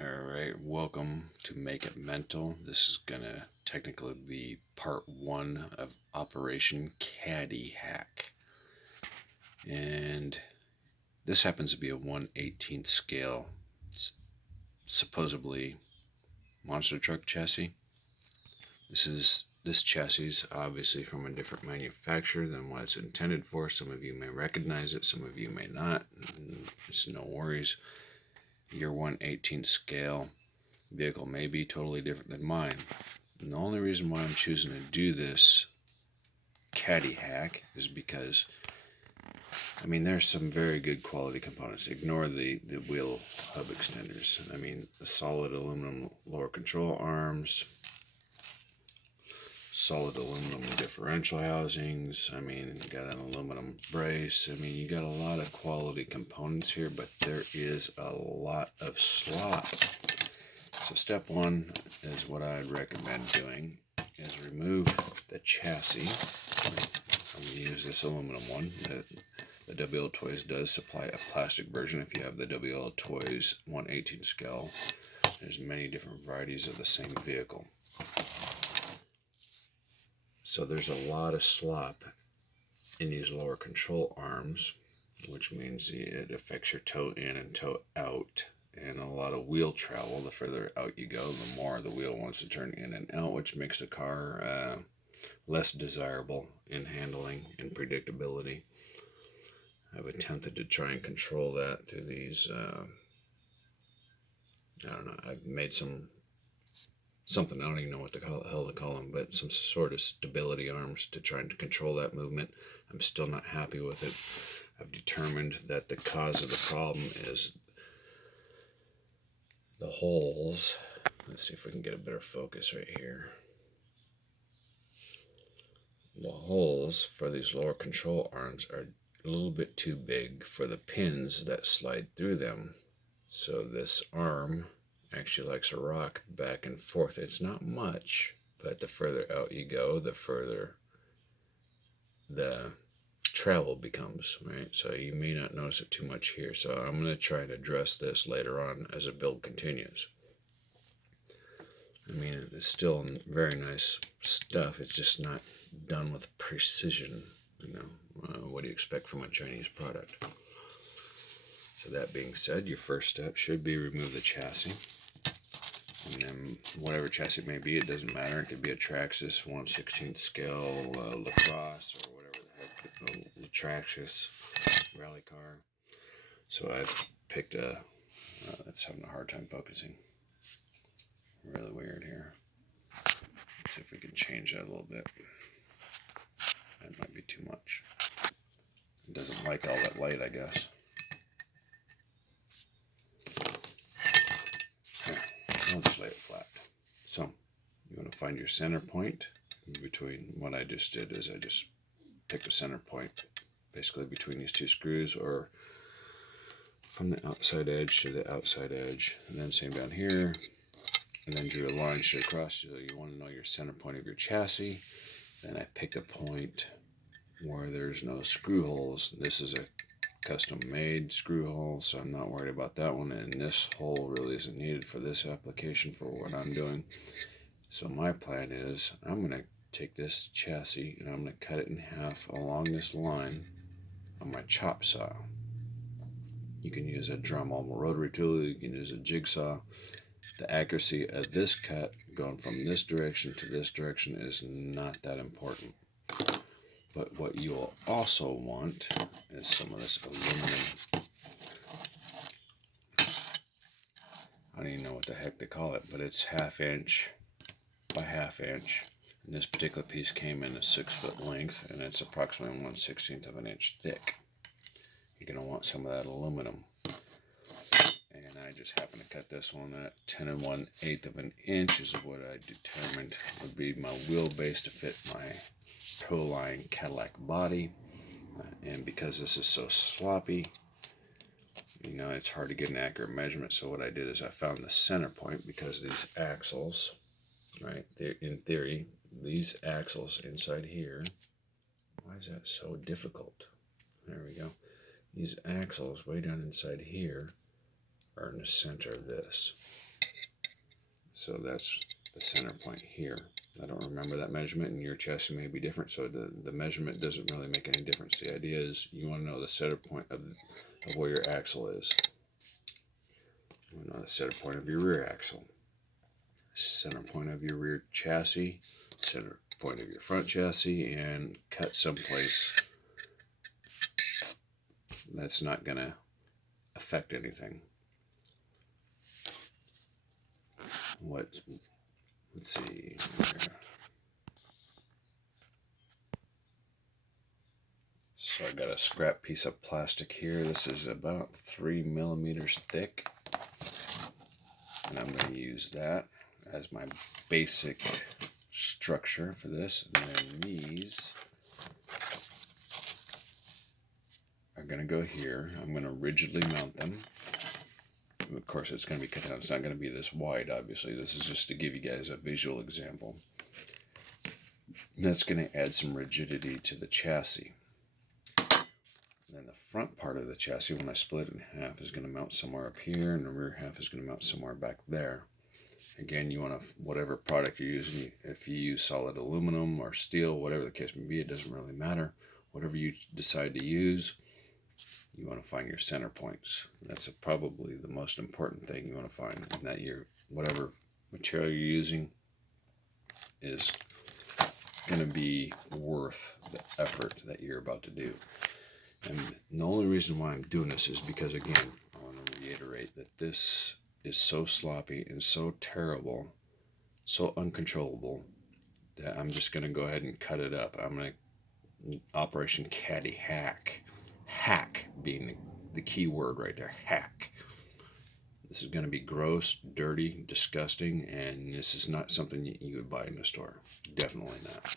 Alright, welcome to Make It Mental. This is gonna technically be part 1 of Operation Caddy Hack. And this happens to be a 1/18th scale, supposedly monster truck chassis. This chassis is obviously from a different manufacturer than what it's intended for. Some of you may recognize it, some of you may not. It's no worries. Your 1/18th scale vehicle may be totally different than mine. And the only reason why I'm choosing to do this caddy hack is because, there's some very good quality components. Ignore the wheel hub extenders. The solid aluminum lower control arms, solid aluminum differential housings. You got an aluminum brace. You got a lot of quality components here, but there is a lot of slop. So step 1 is what I'd recommend doing is remove the chassis. I'm going to use this aluminum one. The wltoys does supply a plastic version if you have the wltoys 1/18 scale. There's many different varieties of the same vehicle. So there's a lot of slop in these lower control arms, which means it affects your toe in and toe out, and a lot of wheel travel. The further out you go, the more the wheel wants to turn in and out, which makes the car less desirable in handling and predictability. I've attempted to try and control that through these, I've made something, I don't even know what the hell to call them, but some sort of stability arms to try and control that movement. I'm still not happy with it. I've determined that the cause of the problem is the holes. Let's see if we can get a better focus right here. The holes for these lower control arms are a little bit too big for the pins that slide through them. So this arm actually likes to rock back and forth. It's not much, but the further out you go, the further the travel becomes, right? So you may not notice it too much here. So I'm going to try and address this later on as the build continues. It's still very nice stuff. It's just not done with precision. What do you expect from a Chinese product? So that being said, your first step should be remove the chassis. And then whatever chassis it may be, it doesn't matter. It could be a Traxxas 1/16th scale lacrosse or whatever the heck, Traxxas rally car. So I've picked it's having a hard time focusing. Really weird here. Let's see if we can change that a little bit. That might be too much. It doesn't like all that light, I guess. I'll just lay it flat. So you want to find your center point. Between what I just did is I just picked a center point basically between these two screws, or from the outside edge to the outside edge, and then same down here, and then drew a line straight across. So you want to know your center point of your chassis. Then I picked a point where there's no screw holes. This is a custom made screw hole, so I'm not worried about that one, and this hole really isn't needed for this application for what I'm doing. So my plan is I'm going to take this chassis and I'm going to cut it in half along this line on my chop saw. You can use a Dremel rotary tool, you can use a jigsaw. The accuracy of this cut going from this direction to this direction is not that important. But what you will also want is some of this aluminum. I don't even know what the heck they call it, but it's 1/2 inch by 1/2 inch. And this particular piece came in a 6-foot length, and it's approximately 1/16 of an inch thick. You're going to want some of that aluminum. And I just happen to cut this one at 10 1/8 of an inch is what I determined would be my wheelbase to fit my Proline Cadillac body. And because this is so sloppy, it's hard to get an accurate measurement. So what I did is I found the center point, because these axles, right, in theory, these axles inside here, why is that so difficult? There we go. These axles way down inside here are in the center of this. So that's the center point here. I don't remember that measurement, and your chassis may be different, so the measurement doesn't really make any difference. The idea is you want to know the center point of where your axle is. You want to know the center point of your rear axle, center point of your rear chassis, center point of your front chassis, and cut someplace that's not going to affect anything. Let's see. So I got a scrap piece of plastic here. This is about 3 millimeters thick, and I'm going to use that as my basic structure for this. And then these are going to go here. I'm going to rigidly mount them. Of course, it's going to be cut down. It's not going to be this wide, obviously. This is just to give you guys a visual example. And that's going to add some rigidity to the chassis. And then the front part of the chassis, when I split it in half, is going to mount somewhere up here, and the rear half is going to mount somewhere back there. Again, you want to, whatever product you're using, if you use solid aluminum or steel, whatever the case may be, it doesn't really matter. Whatever you decide to use, you want to find your center points. That's probably the most important thing you want to find, and that whatever material you're using is going to be worth the effort that you're about to do. And the only reason why I'm doing this is because, again, I want to reiterate that this is so sloppy and so terrible, so uncontrollable, that I'm just going to go ahead and cut it up. I'm going to Operation Caddy hack. Hack being the key word right there. Hack. This is going to be gross, dirty, disgusting, and this is not something you would buy in the store. Definitely not.